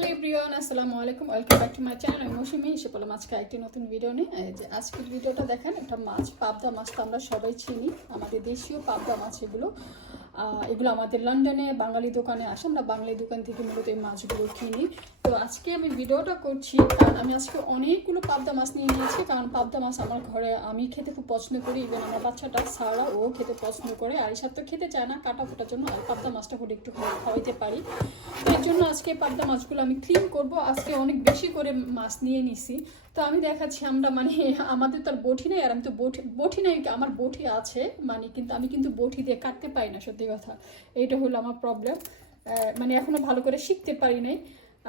Hello everyone, আসসালামু আলাইকুম। Welcome back to my channel. আমি মৌসুমি এসে বললাম আজকে একটি নতুন ভিডিও নিয়ে। এই যে আজকের ভিডিওটা দেখেন, একটা মাছ, পাবদা মাছ তো আমরা সবাই চিনি, আমাদের দেশীয় পাবদা মাছ এগুলো। এগুলো আমাদের লন্ডনে বাঙালি দোকানে আসে, আমরা বাঙালি দোকান থেকে মূলত এই মাছগুলো কিনি। তো আজকে আমি ভিডিওটা করছি কারণ আমি আজকে অনেকগুলো পাবদা মাছ নিয়ে নিয়েছি, কারণ পাবদা মাছ আমার ঘরে আমি খেতে খুব পছন্দ করি, ইভেন আমার বাচ্চাটা সারা ও খেতে পছন্দ করে। আর এর তো খেতে চায় না কাটা ফোটার জন্য, আর পাবদা মাছটা হলে একটু খাওয়াইতে পারি। তো এর জন্য আজকে পাবদা মাছগুলো আমি ক্লিন করব। আজকে অনেক বেশি করে মাছ নিয়ে নিছি। তো আমি দেখাচ্ছি, আমরা মানে আমাদের তো আর বটি নেই, আর আমি তো বটি নেই, আমার বটি আছে মানে, কিন্তু আমি কিন্তু বটি দিয়ে কাটতে পারি না, সত্যি কথা। এইটা হলো আমার প্রবলেম, মানে এখনো ভালো করে শিখতে পারি নাই।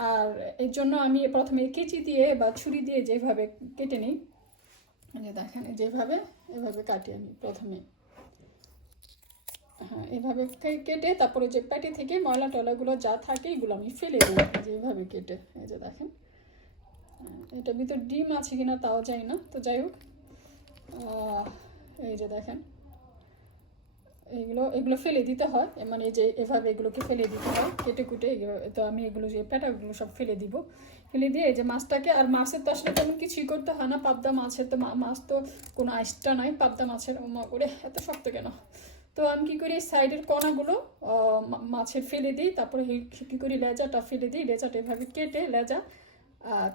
আর এর জন্য আমি প্রথমে কেচি দিয়ে বা ছুরি দিয়ে যেভাবে কেটে নিই, যে দেখেন যেভাবে এভাবে কাটি আমি প্রথমে। হ্যাঁ, এভাবে কেটে তারপরে যে প্যাটি থেকে ময়লা টয়লাগুলো যা থাকে এগুলো আমি ফেলে দিই, যেভাবে কেটে। এই যে দেখেন, এটা ভিতর ডিম আছে কিনা তাও যাই না, তো যাই হোক। এই যে দেখেন, এগুলো ফেলে দিতে হয়, মানে যে এভাবে এগুলোকে ফেলে দিতে হয় কেটে কুটে। তো আমি এগুলো যে প্যাটাগুলো সব ফেলে দিব, ফেলে দিয়ে এই যে মাছটাকে, আর মাছের তো আসলে তেমন কিছুই করতে হয় না, পাবদা মাছের তো মাছ তো কোনো আইসটা নয় পাবদা মাছের। করে এত শক্ত কেন? তো আমি কী করি, সাইডের কণাগুলো মাছের ফেলে দিই, তারপরে কী করি লেজাটা ফেলে দিই, লেজাটা এভাবে কেটে লেজা,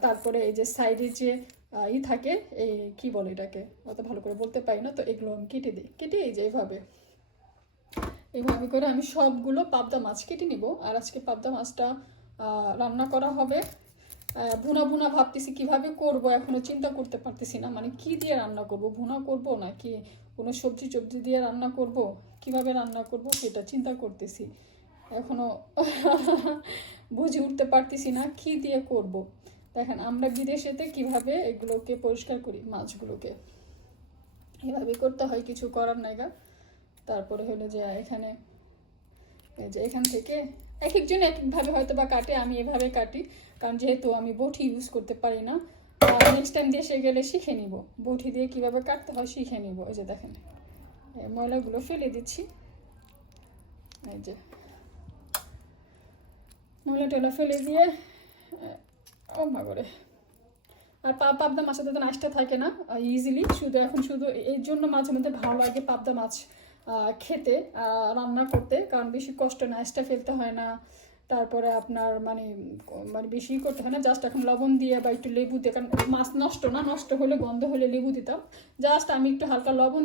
তারপরে এই যে সাইডে যে থাকে, এই কি বলে এটাকে অত ভালো করে বলতে পারি না, তো এগুলো আমি কেটে দিই। কেটে এই যে এইভাবে করে আমি সবগুলো পাবদা মাছ কেটে নিব। আর আজকে পাবদা মাছটা রান্না করা হবে। ভুনা ভুনা ভাবতেছি কিভাবে করব, এখনো চিন্তা করতে পারতেছি না, মানে কি দিয়ে রান্না করব, ভুনা করব নাকি কোনো সবজি টবজি দিয়ে রান্না করব, কিভাবে রান্না করব সেটা চিন্তা করতেছি এখনো। বুঝে উঠতে পারতেছি না কি দিয়ে করব। দেখেন আমরা বিদেশেতে কিভাবে এগুলোকে পরিষ্কার করি, মাছগুলোকে এভাবে করতে হয়, কিছু করার নাই গা। তারপরে হলো যে এখানে এই যে এখান থেকে এক একজন এক একভাবে হয়তো বা কাটে, আমি এভাবে কাটি, কারণ যেহেতু আমি বটি ইউজ করতে পারি না। নেক্সট টাইম দেশে গেলে শিখে নিব, বটি দিয়ে কিভাবে কাটতে হয় শিখে নিব। এই যে দেখেন, ময়লাগুলো ফেলে দিচ্ছি, এই যে ময়লা টয়লা ফেলে দিয়ে করে। আর পাবদা মাছের তো নাচটা থাকে না ইজিলি, শুধু এর জন্য মাঝে মধ্যে ভালো লাগে পাবদা মাছ খেতে, রান্না করতে, কারণ বেশি কষ্ট নাচটা ফেলতে হয় না। তারপরে আপনার মানে মানে বেশি করতে হয় না, জাস্ট এখন লবণ দিয়ে বা একটু লেবু দিয়ে, কারণ মাছ নষ্ট হলে গন্ধ হলে লেবু দিতাম, জাস্ট আমি একটু হালকা লবণ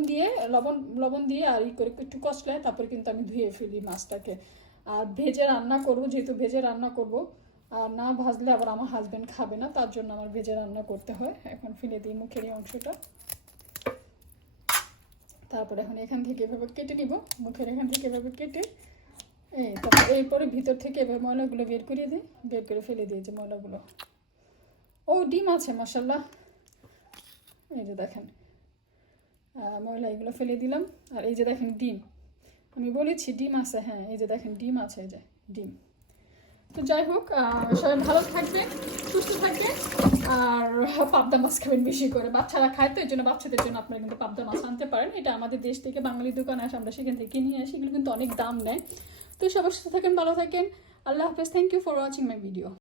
দিয়ে আর করে একটু কষলে তারপরে কিন্তু আমি ধুয়ে ফেলি মাছটাকে। আর ভেজে রান্না করবো, যেহেতু ভেজে রান্না করবো, আর না ভাজলে আবার আমার হাজব্যান্ড খাবে না, তার জন্য আমার ভেজে রান্না করতে হয়। এখন ফেলে দিই মুখের এই অংশটা, তারপরে এখন এখান থেকে এভাবে কেটে নিব, মুখের এখান থেকে এভাবে কেটে তারপর এরপরে ভিতর থেকে এভাবে ময়লাগুলো বের করে দিই, বের করে ফেলে দিই যে ময়লাগুলো। ও ডিম আছে মাশাল্লাহ, এই যে দেখেন ময়লা এগুলো ফেলে দিলাম। আর এই যে দেখেন ডিম, আমি বলেছি ডিম আছে, হ্যাঁ এই যে দেখেন ডিম আছে, এই যে ডিম। তো যাই হোক, সবাই ভালো থাকবেন, সুস্থ থাকবেন, আর পাবদা মাছ খাবেন বেশি করে। বাচ্চারা খায় তো, এই জন্য বাচ্চাদের জন্য আপনারা কিন্তু পাবদা মাছ আনতে পারেন। এটা আমাদের দেশ থেকে বাঙালি দোকানে আসে, আমরা সেখান থেকে কিনে আসি, এগুলো কিন্তু অনেক দাম নেয়। তো সবার সাথে থাকেন, ভালো থাকেন, আল্লাহ হাফেজ। Thank you for watching my video.